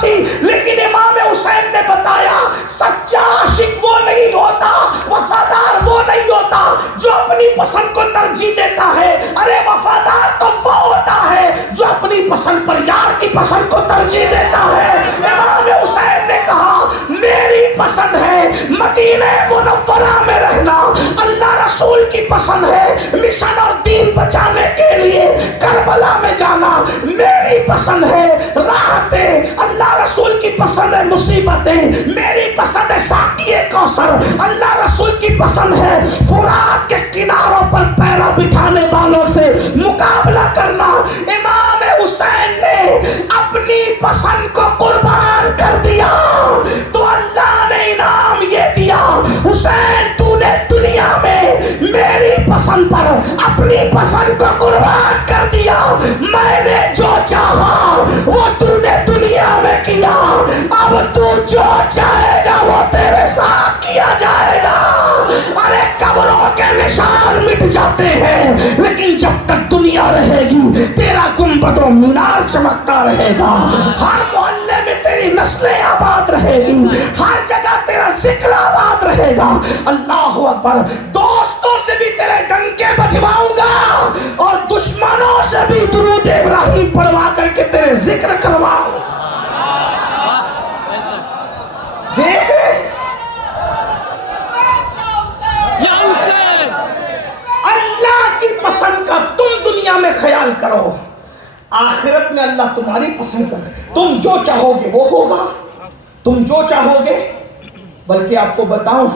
تھی، لیکن امام حسین نے بتایا سچا عاشق وہ نہیں ہوتا، وفادار وہ نہیں ہوتا جو اپنی پسند کو ترجیح دیتا ہے، ارے وفادار تو وہ ہوتا ہے جو اپنی پسند پر یار کی پسند کو ترجیح دیتا ہے۔ امام حسین نے کہا میری پسند ہے مدینہ منورہ میں رہنا، اللہ رسول کی پسند ہے مشن اور دین بچانے کے لیے کربلا میں جانا، میری پسند ہے راحتیں، اللہ رسول کی پسند ہے مصیبتیں، میری پسند ہے ساقی کوثر، اللہ رسول کی پسند ہے فرات کے کناروں پر پیرا بٹھانے والوں سے مقابلہ کرنا۔ امام حسین نے اپنی پسند کو قربان کر دیا تو اللہ نے انعام یہ دیا، حسین تو نے دنیا میں میری پسند پر اپنی پسند کو قربان کر دیا، میں نے جو چاہا وہ تو نے دنیا میں کیا، اب تو جو چاہے گا وہ تیرے ساتھ کیا جائے گا۔ ارے قبروں کے نشان مٹ جاتے ہیں لیکن جب تک دنیا رہے گی تیرا گنبد و مینار چمکتا رہے گا، ہر محلے میں تیری نسلیں آباد رہے گی، ہر جگہ تیرا ذکر آباد رہے گا۔ اللہ اکبر، دوستوں سے بھی تیرے ڈنکے بجواؤں گا اور دشمنوں سے بھی درود ابراہیم پڑھوا کر کے تیرے ذکر کرواؤں گا۔ دیکھ اللہ کی پسند کا تم دنیا میں خیال کرو، آخرت میں اللہ تمہاری پسند کرے، تم جو چاہو گے وہ ہوگا، تم جو چاہو گے۔ بلکہ آپ کو بتاؤں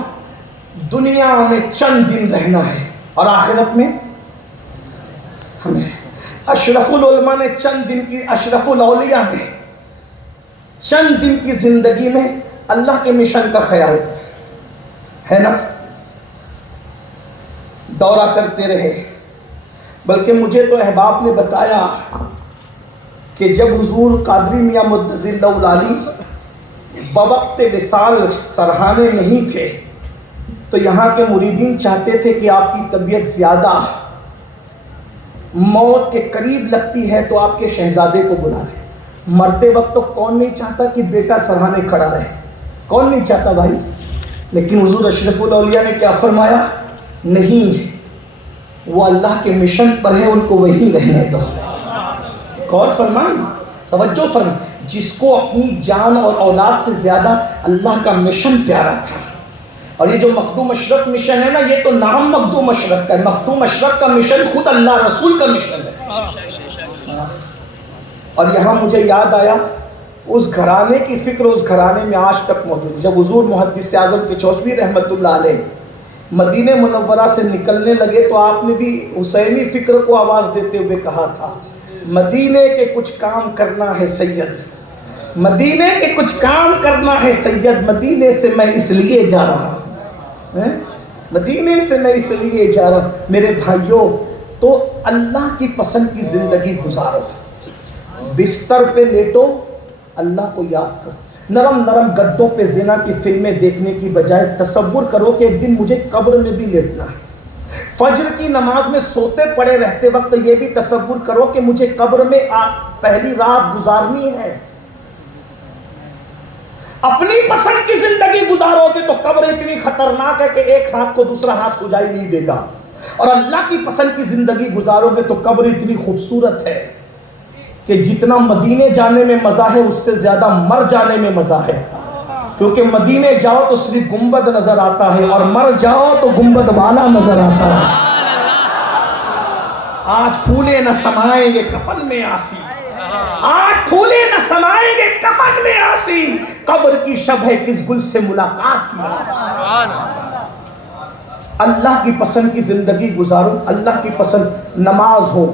دنیا میں چند دن رہنا ہے اور آخرت میں ہمیں اشرف العلماء نے چند دن کی، اشرف الاولیاء نے چند دن کی زندگی میں اللہ کے مشن کا خیال ہے نا، دورہ کرتے رہے۔ بلکہ مجھے تو احباب نے بتایا کہ جب حضور قادری میاں مدظر اللہ العالی بوقت وصال سرحانے نہیں تھے تو یہاں کے مریدین چاہتے تھے کہ آپ کی طبیعت زیادہ موت کے قریب لگتی ہے تو آپ کے شہزادے کو بلا لیں۔ مرتے وقت تو کون نہیں چاہتا کہ بیٹا سرحانے کھڑا رہے، کون نہیں چاہتا بھائی، لیکن حضور اشرف الاولیاء نے کیا فرمایا؟ نہیں، وہ اللہ کے مشن پر ہے، ان کو وہی رہنے دو۔ غور فرمائیں، توجہ فرمائیں، جس کو اپنی جان اور اولاد سے زیادہ اللہ کا مشن پیارا تھا۔ اور یہ جو مخدوم اشرف مشن ہے نا، یہ تو نام مخدوم اشرف کا ہے، مخدوم اشرف کا مشن خود اللہ رسول کا مشن ہے۔ اور یہاں مجھے یاد آیا اس گھرانے کی فکر اس گھرانے میں آج تک موجود ہے۔ جب حضور محدث اعظم کچوچوی رحمت اللہ علیہ مدینہ منورہ سے نکلنے لگے تو آپ نے بھی حسینی فکر کو آواز دیتے ہوئے کہا تھا، مدینے کے کچھ کام کرنا ہے سید، مدینے کے کچھ کام کرنا ہے سید، مدینے سے میں اس لیے جا رہا ہوں، مدینے سے میں اس لیے جا رہا ہوں۔ میرے بھائیوں، تو اللہ کی پسند کی زندگی گزارو، بستر پہ لیٹو، اللہ کو یاد کرو، نرم نرم گدوں پہ زنا کی فلمیں دیکھنے کی بجائے تصور کرو کہ ایک دن مجھے قبر میں بھی لیٹنا ہے۔ فجر کی نماز میں سوتے پڑے رہتے وقت یہ بھی تصور کرو کہ مجھے قبر میں پہلی رات گزارنی ہے۔ اپنی پسند کی زندگی گزارو گے تو قبر اتنی خطرناک ہے کہ ایک ہاتھ کو دوسرا ہاتھ سجائی نہیں دے گا، اور اللہ کی پسند کی زندگی گزارو گے تو قبر اتنی خوبصورت ہے کہ جتنا مدینے جانے میں مزہ ہے اس سے زیادہ مر جانے میں مزہ ہے، کیونکہ مدینے جاؤ تو صرف گنبد نظر آتا ہے اور مر جاؤ تو گنبد والا نظر آتا ہے۔ آج پھولے نہ سمائیں گے کفن میں آسی، آج پھولے نہ سمائیں گے کفن میں آسی، قبر کی شب ہے کس گل سے ملاقات کی۔ اللہ کی پسند کی زندگی گزارو، اللہ کی پسند، نماز ہو،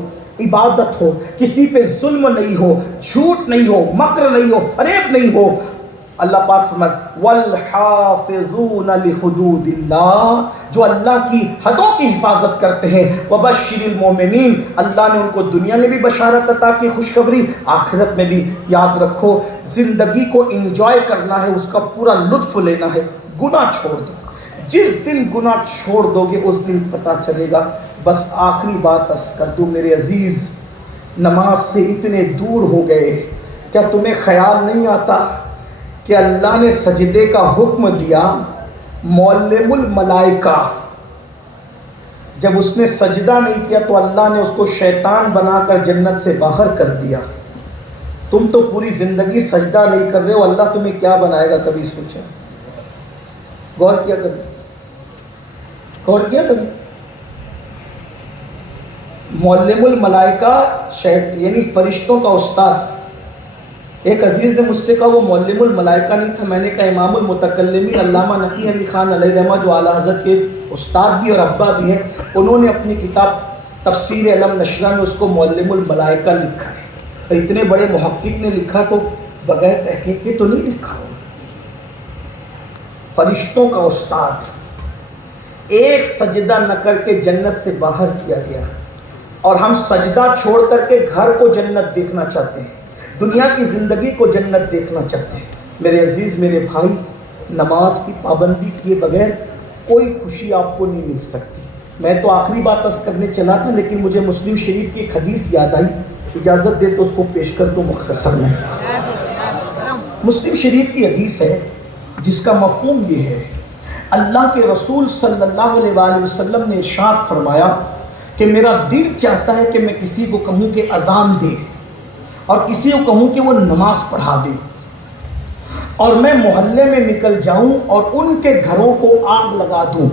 عبادت ہو، کسی پہ ظلم نہیں ہو، جھوٹ نہیں ہو، مکر نہیں ہو، فریب نہیں ہو۔ اللہ پاک فرمائے والحافظون لحدود اللہ، جو اللہ کی حدوں کی حفاظت کرتے ہیں، وبشر المومنین، اللہ نے ان کو دنیا میں بھی بشارت عطا کی، خوشخبری، آخرت میں بھی۔ یاد رکھو زندگی کو انجوائے کرنا ہے، اس کا پورا لطف لینا ہے، گناہ چھوڑ دو، جس دن گناہ چھوڑ دو گے اس دن پتہ چلے گا۔ بس آخری بات عرض کر دوں میرے عزیز، نماز سے اتنے دور ہو گئے، کیا تمہیں خیال نہیں آتا کہ اللہ نے سجدے کا حکم دیا؟ معلم الملائکہ جب اس نے سجدہ نہیں کیا تو اللہ نے اس کو شیطان بنا کر جنت سے باہر کر دیا. تم تو پوری زندگی سجدہ نہیں کر رہے ہو، اللہ تمہیں کیا بنائے گا؟ کبھی سوچا؟ غور کیا کبھی؟ غور کیا کبھی؟ معلم الملائکہ یعنی فرشتوں کا استاد. ایک عزیز نے مجھ سے کہا وہ معلم الملائکہ نہیں تھا. میں نے کہا امام المتکلمین علامہ نقی علی خان علیہ رحمہ جو اعلیٰ حضرت کے استاد بھی اور ابا بھی ہیں، انہوں نے اپنی کتاب تفسیر علم نشرہ میں اس کو معلم الملائکہ لکھا ہے. اتنے بڑے محقق نے لکھا تو بغیر تحقیق کے تو نہیں لکھا ہو. فرشتوں کا استاد. ایک سجدہ نہ کر کے جنت سے باہر کیا گیا، اور ہم سجدہ چھوڑ کر کے گھر کو جنت دیکھنا چاہتے ہیں، دنیا کی زندگی کو جنت دیکھنا چاہتے ہیں. میرے عزیز، میرے بھائی، نماز کی پابندی کیے بغیر کوئی خوشی آپ کو نہیں مل سکتی. میں تو آخری بات عرض کرنے چلا تھا، لیکن مجھے مسلم شریف کی ایک حدیث یاد آئی، اجازت دے تو اس کو پیش کر دوں مختصر میں. مسلم شریف کی حدیث ہے جس کا مفہوم یہ ہے، اللہ کے رسول صلی اللہ علیہ وآلہ وسلم نے ارشاد فرمایا کہ میرا دل چاہتا ہے کہ میں کسی کو کہوں کہ اذان دے، اور کسی کو کہوں کہ وہ نماز پڑھا دے، اور میں محلے میں نکل جاؤں اور ان کے گھروں کو آگ لگا دوں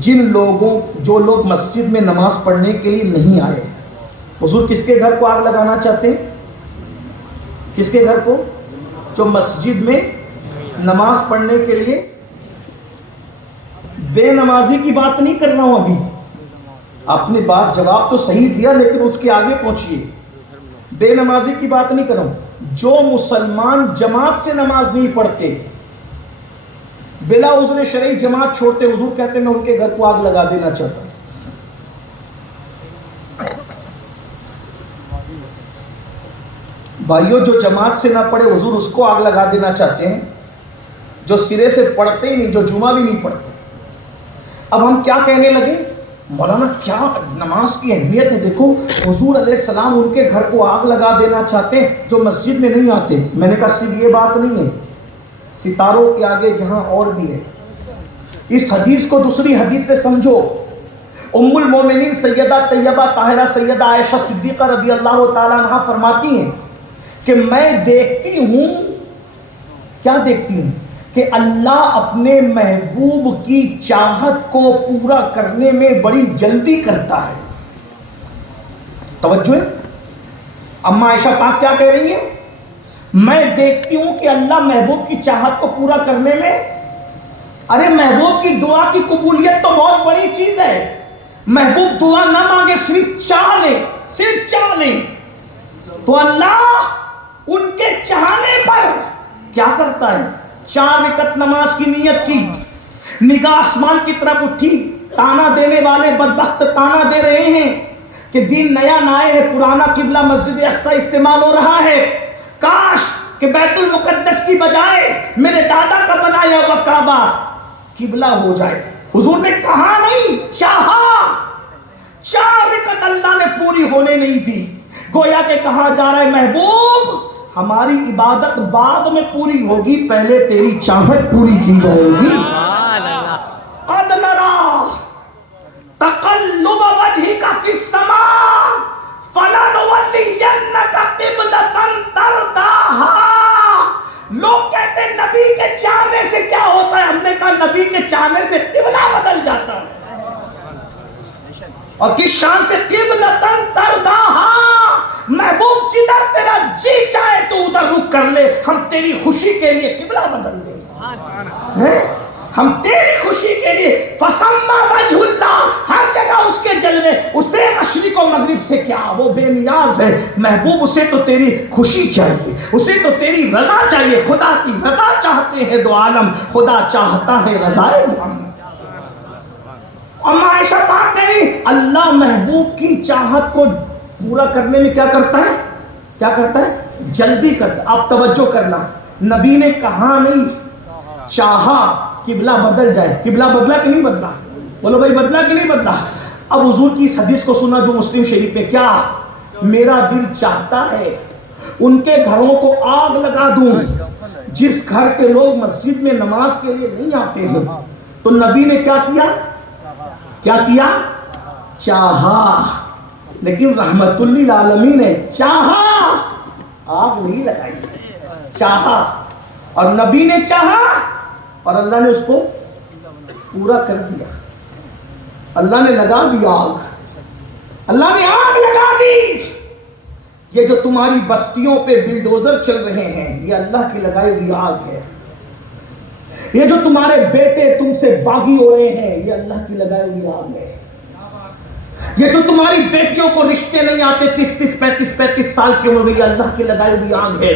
جو لوگ مسجد میں نماز پڑھنے کے لیے نہیں آئے. حضور کس کے گھر کو آگ لگانا چاہتے ہیں؟ کس کے گھر کو؟ جو مسجد میں نماز پڑھنے کے لیے. بے نمازی کی بات نہیں کر رہا ہوں ابھی، آپ نے بات جواب تو صحیح دیا لیکن اس کے آگے پہنچیے. بے نمازی کی بات نہیں کر رہا ہوں، جو مسلمان جماعت سے نماز نہیں پڑھتے، بلا عذر شرعی جماعت چھوڑتے، حضور کہتے ہیں میں ان کے گھر کو آگ لگا دینا چاہتا ہوں. بھائیوں، جو جماعت سے نہ پڑھے حضور اس کو آگ لگا دینا چاہتے ہیں، جو سرے سے پڑھتے ہی نہیں، جو جمعہ بھی نہیں پڑھتے. اب ہم کیا کہنے لگے؟ مولانا کیا نماز کی اہمیت ہے، دیکھو حضور علیہ السلام ان کے گھر کو آگ لگا دینا چاہتے ہیں جو مسجد میں نہیں آتے. میں نے کہا صرف یہ بات نہیں ہے، ستاروں کے آگے جہاں اور بھی ہے. اس حدیث کو دوسری حدیث سے سمجھو. ام المومنین سیدہ طیبہ طاہرہ سیدہ عائشہ صدیقہ رضی اللہ تعالیٰ عنہ فرماتی ہیں کہ میں دیکھتی ہوں، کیا دیکھتی ہوں؟ کہ اللہ اپنے محبوب کی چاہت کو پورا کرنے میں بڑی جلدی کرتا ہے. توجہ ہے، اما عائشہ پاک کیا کہہ رہی ہیں؟ میں دیکھتی ہوں کہ اللہ محبوب کی چاہت کو پورا کرنے میں. ارے محبوب کی دعا کی قبولیت تو بہت بڑی چیز ہے. محبوب دعا نہ مانگے، صرف چاہ لیں تو اللہ ان کے چاہنے پر کیا کرتا ہے؟ 4 رکعت نماز کی نیت کی، نگاہ آسمان کی طرف اٹھی. تانا دینے والے بدبخت تانا دے رہے ہیں کہ دین نیا نہ آئے ہے، پرانا قبلہ مسجد اقصی استعمال ہو رہا ہے، کاش کہ بیت المقدس کی بجائے میرے دادا کا بنایا ہوا کعبہ قبلہ ہو جائے. حضور نے کہا نہیں، چاہا. 4 رکعت اللہ نے پوری ہونے نہیں دی. گویا کہ کہا جا رہا ہے محبوب ہماری عبادت بعد میں پوری ہوگی، پہلے تیری چاہت پوری کی جائے گی. قد نرا تقلب وجهك في السماء فلنولینک قبلۃ ترضاها. لوگ کہتے ہیں نبی کے چاہنے سے کیا ہوتا ہے؟ ہم نے کہا نبی کے چاہنے سے قبلہ بدل جاتا ہے. اور کس شان سے؟ قبلۃ ترضاها. محبوب جدھر تیرا جی چاہے تو ادھر رک کر لے، ہم تیری خوشی کے لیے قبلہ بدل دیں، ہم تیری خوشی کے لیے. فسما وجہ اللہ، ہر جگہ اس کے جلوے. اسے مشرق و مغرب سے کیا، وہ بے نیاز ہے. محبوب اسے تو تیری خوشی چاہیے، اسے تو تیری رضا چاہیے. خدا کی رضا چاہتے ہیں دو عالم، خدا چاہتا ہے رضائے محمد. اما عائشہ پاک کہی اللہ محبوب کی چاہت کو پورا کرنے میں کیا کرتا ہے؟ کیا کرتا ہے؟ جلدی کرتا. آپ توجہ کرنا، نبی نے کہا نہیں، چاہا قبلہ بدل جائے. قبلہ بدلا کہ نہیں بدلا؟ بولو بھائی بدلا کہ نہیں بدلا؟ اب حضور کی اس حدیث کو سنا جو مسلم شریف میں، کیا میرا دل چاہتا ہے ان کے گھروں کو آگ لگا دوں. جس گھر کے لوگ مسجد میں نماز کے لیے نہیں آتے ہیں, تو نبی نے کیا کیا؟ چاہا. لیکن رحمت للعالمین نے چاہا, آگ نہیں لگائی, چاہا. اور نبی نے چاہا اور اللہ نے اس کو پورا کر دیا. اللہ نے لگا دی آگ, اللہ نے آگ لگا دی. یہ جو تمہاری بستیوں پہ بلڈوزر چل رہے ہیں, یہ اللہ کی لگائی ہوئی آگ ہے. یہ جو تمہارے بیٹے تم سے باغی ہو رہے ہیں, یہ اللہ کی لگائی ہوئی آگ ہے. یہ جو تمہاری بیٹیوں کو رشتے نہیں آتے 30-35 سال کی عمر میں, یہ اللہ کی لگائی ہوئی آگ ہے.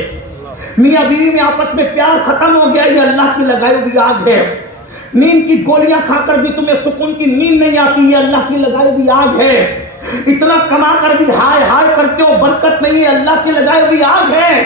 میاں بیوی میں آپس میں پیار ختم ہو گیا, یہ اللہ کی لگائی ہوئی آگ ہے. نیند کی گولیاں کھا کر بھی تمہیں سکون کی نیند نہیں آتی, یہ اللہ کی لگائی ہوئی آگ ہے. اتنا کما کر بھی ہائے ہائے کرتے ہو, برکت نہیں ہے, اللہ کی لگائی ہوئی آگ ہے.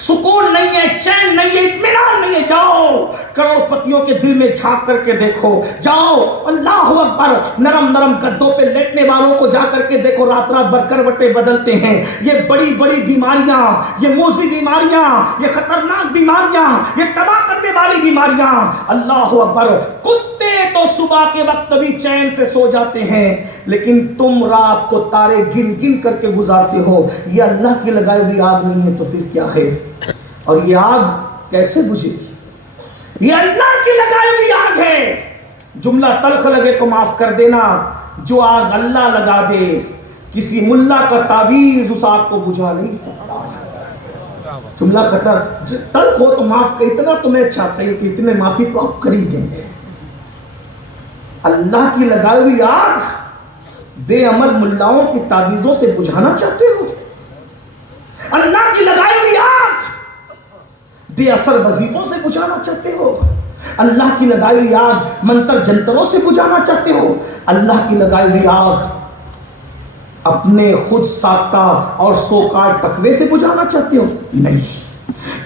سکون نہیں ہے, چین نہیں ہے, اطمینان نہیں ہے. جاؤ کروڑ پتیوں کے دل میں جھانک کر کے دیکھو, جاؤ اللہ اکبر, نرم نرم گدوں پہ لیٹنے والوں کو جا کر کے دیکھو, رات رات بھر کروٹیں بدلتے ہیں. یہ بڑی بڑی بیماریاں, یہ موذی بیماریاں, یہ خطرناک بیماریاں, یہ تباہ کرنے والی بیماریاں, اللہ اکبر. کتے تو صبح کے وقت بھی چین سے سو جاتے ہیں, لیکن تم رات کو تارے گن گن کر کے گزارتے ہو. یہ اللہ کی لگائی ہوئی آگ نہیں ہے تو پھر کیا ہے؟ اور یہ آگ کیسے بجھے گی؟ یہ اللہ کی لگائی ہوئی آگ ہے. جملہ تلخ لگے تو معاف کر دینا, جو آگ اللہ لگا دے, کسی ملا کا تعویذ اس آگ کو بجھا نہیں سکتا. جملہ خطر تلخ ہو تو معاف کر, اتنا تمہیں چاہتے ہیں کہ اتنے معافی تو آپ کر ہی دیں گے. اللہ کی لگائی ہوئی آگ بے عمل ملاؤں کی تعویذوں سے بجھانا چاہتے ہو؟ اللہ کی لگائی ہوئی آگ بے اثر وظیفوں سے بجھانا چاہتے ہو؟ اللہ کی لگائی ہوئی آگ منتر جنتروں سے بجھانا چاہتے ہو؟ اللہ کی لگائی ہوئی آگ اپنے خود ساختہ اور سوکار تقوی سے بجھانا چاہتے ہو؟ نہیں,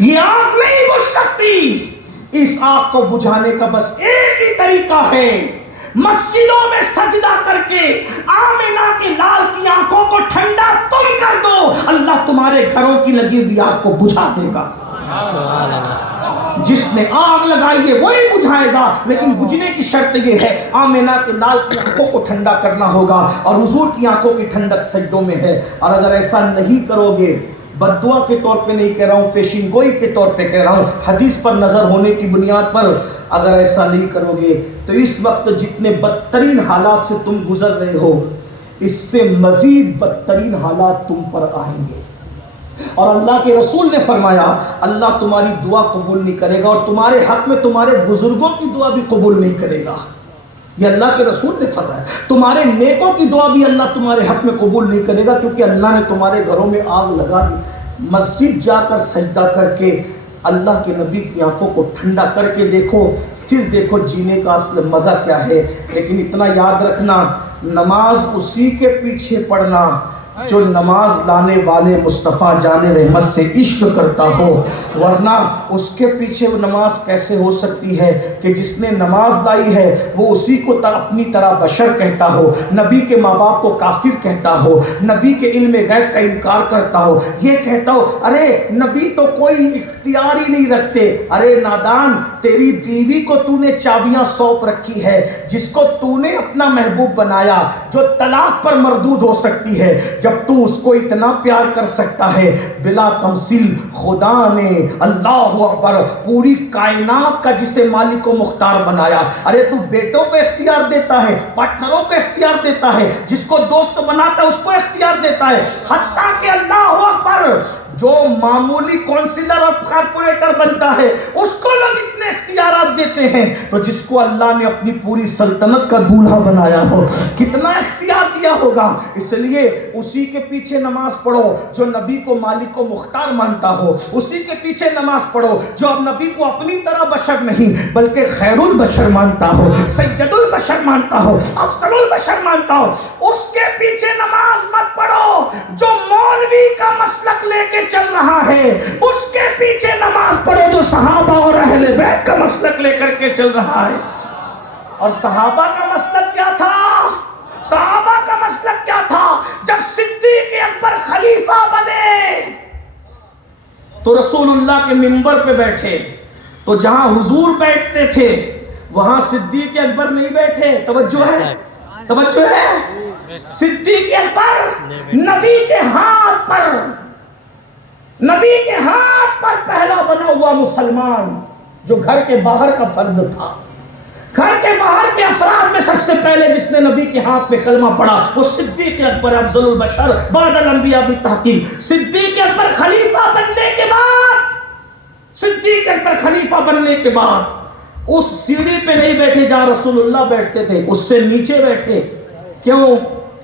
یہ آگ نہیں بجھ سکتی. اس آگ کو بجھانے کا بس ایک ہی طریقہ ہے, مسجدوں میں سجدہ کر کے آمنہ کے لال کی آنکھوں کو ٹھنڈا تم کر دو, اللہ تمہارے گھروں کی لگی ہوئی آگ کو بجھا دے گا. جس نے آگ لگائی ہے وہی بجھائے گا, لیکن بجھنے کی شرط یہ ہے آمنہ کے لال کی آنکھوں کو ٹھنڈا کرنا ہوگا, اور حضور کی آنکھوں کی ٹھنڈک سجدوں میں ہے. اور اگر ایسا نہیں کرو گے, بددعا کے طور پہ نہیں کہہ رہا ہوں, پیشین گوئی کے طور پہ کہہ رہا ہوں, حدیث پر نظر ہونے کی بنیاد پر, اگر ایسا نہیں کرو گے تو اس وقت جتنے بدترین حالات سے تم گزر رہے ہو, اس سے مزید بدترین حالات تم پر آئیں گے. اور اللہ کے رسول نے فرمایا اللہ تمہاری دعا قبول نہیں کرے گا, اور تمہارے حق میں تمہارے بزرگوں کی دعا بھی قبول نہیں کرے گا. یہ اللہ کے رسول نے فرمایا, تمہارے نیکوں کی دعا بھی اللہ تمہارے حق میں قبول نہیں کرے گا, کیونکہ اللہ نے تمہارے گھروں میں آگ لگا دی. مسجد جا کر سجدہ کر کے اللہ کے نبی کی آنکھوں کو ٹھنڈا کر کے دیکھو, پھر دیکھو جینے کا اصل مزہ کیا ہے. لیکن اتنا یاد رکھنا, نماز اسی کے پیچھے پڑھنا جو نماز لانے والے مصطفیٰ جان رحمت سے عشق کرتا ہو, ورنہ اس کے پیچھے وہ نماز کیسے ہو سکتی ہے کہ جس نے نماز لائی ہے وہ اسی کو اپنی طرح بشر کہتا ہو, نبی کے ماں باپ کو کافر کہتا ہو, نبی کے علم غیب کا انکار کرتا ہو, یہ کہتا ہو ارے نبی تو کوئی اختیار ہی نہیں رکھتے. ارے نادان, تیری بیوی کو تو نے چابیاں سونپ رکھی ہے, جس کو تو نے اپنا محبوب بنایا, جو طلاق پر مردود ہو سکتی ہے, جب تو اس کو اتنا پیار کر سکتا ہے, بلا تمثیل خدا نے اللہ اکبر پوری کائنات کا جسے مالک و مختار بنایا. ارے تو بیٹوں کو اختیار دیتا ہے, پارٹنروں کو اختیار دیتا ہے, جس کو دوست بناتا ہے اس کو اختیار دیتا ہے, حتیٰ کہ اللہ اکبر جو معمولی کونسلر اور کارپوریٹر بنتا ہے اس کو لوگ اتنے اختیارات دیتے ہیں, تو جس کو اللہ نے اپنی پوری سلطنت کا دولہا بنایا ہو کتنا اختیار دیا ہوگا. اس لیے اسی کے پیچھے نماز پڑھو جو نبی کو مالک و مختار مانتا ہو, اسی کے پیچھے نماز پڑھو جو اب نبی کو اپنی طرح بشر نہیں بلکہ خیر البشر مانتا ہو, سید البشر مانتا ہو, افضل البشر مانتا ہو. اس کے پیچھے نماز مت پڑھو جو مولوی کا مسلک لے کے چل رہا ہے, اس کے پیچھے نماز پڑھو جو صحابہ اور اہل بیت کا مسلک لے کر کے چل رہا ہے. اور صحابہ کا مسلک کیا تھا؟ صحابہ کا مسلک کیا تھا؟ جب صدیق اکبر خلیفہ بنے تو رسول اللہ کے منبر پہ بیٹھے تو جہاں حضور بیٹھتے تھے وہاں صدیق اکبر نہیں بیٹھے. توجہ ہے, توجہ ہے. صدیق اکبر نبی کے ہاتھ پر, نبی کے ہاتھ پر پہلا بنا ہوا مسلمان جو گھر کے باہر کا فرد تھا. گھر کے باہر کے افراد میں سب سے پہلے جس نے نبی کے ہاتھ پہ کلمہ پڑھا وہ صدیق اکبر افضل البشر بعد الانبیاء بالتحقیق. صدیق اکبر خلیفہ بننے کے بعد, صدیق اکبر خلیفہ بننے کے بعد اس سیڑھی پہ نہیں بیٹھے جہاں رسول اللہ بیٹھتے تھے, اس سے نیچے بیٹھے. کیوں؟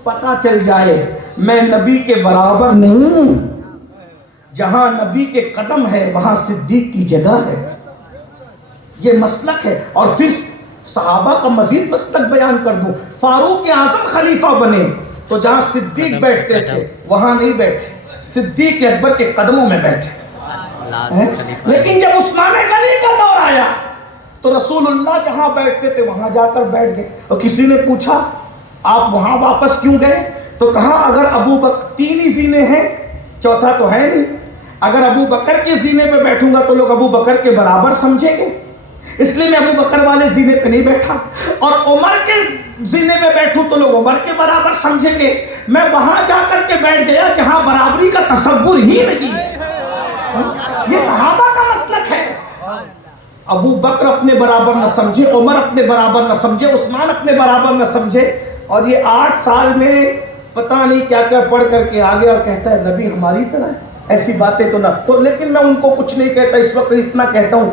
پتہ چل جائے میں نبی کے برابر نہیں ہوں, جہاں نبی کے قدم ہے وہاں صدیق کی جگہ ہے. یہ مسلک ہے. اور پھر صحابہ کا مزید مسلک بیان کر دوں. فاروق اعظم خلیفہ بنے تو جہاں صدیق بیٹھتے تھے وہاں نہیں بیٹھے, صدیق اکبر کے قدموں میں بیٹھے. لیکن جب عثمان غنی کا دور آیا تو رسول اللہ جہاں بیٹھتے تھے وہاں جا کر بیٹھ گئے. اور کسی نے پوچھا آپ وہاں واپس کیوں گئے؟ تو کہا اگر ابو بکر, تین ہی زینے ہیں, چوتھا تو ہے نہیں, اگر ابو بکر کے زینے پہ بیٹھوں گا تو لوگ ابو بکر کے برابر سمجھیں گے, اس لیے میں ابو بکر والے زینے پہ نہیں بیٹھا. اور عمر کے زینے پہ بیٹھوں تو لوگ عمر کے برابر سمجھیں گے. میں وہاں جا کر کے بیٹھ گیا جہاں برابری کا تصور ہی نہیں ہے. یہ صحابہ کا مسلک ہے. ابو بکر اپنے برابر نہ سمجھے, عمر اپنے برابر نہ سمجھے, عثمان اپنے برابر نہ سمجھے, اور یہ 8 سال میں پتہ نہیں کیا کیا پڑھ کر کے آگے اور کہتا ہے نبی ہماری طرح ہے. ایسی باتیں تو نہ تو, لیکن میں ان کو کچھ نہیں کہتا, اس وقت اتنا کہتا ہوں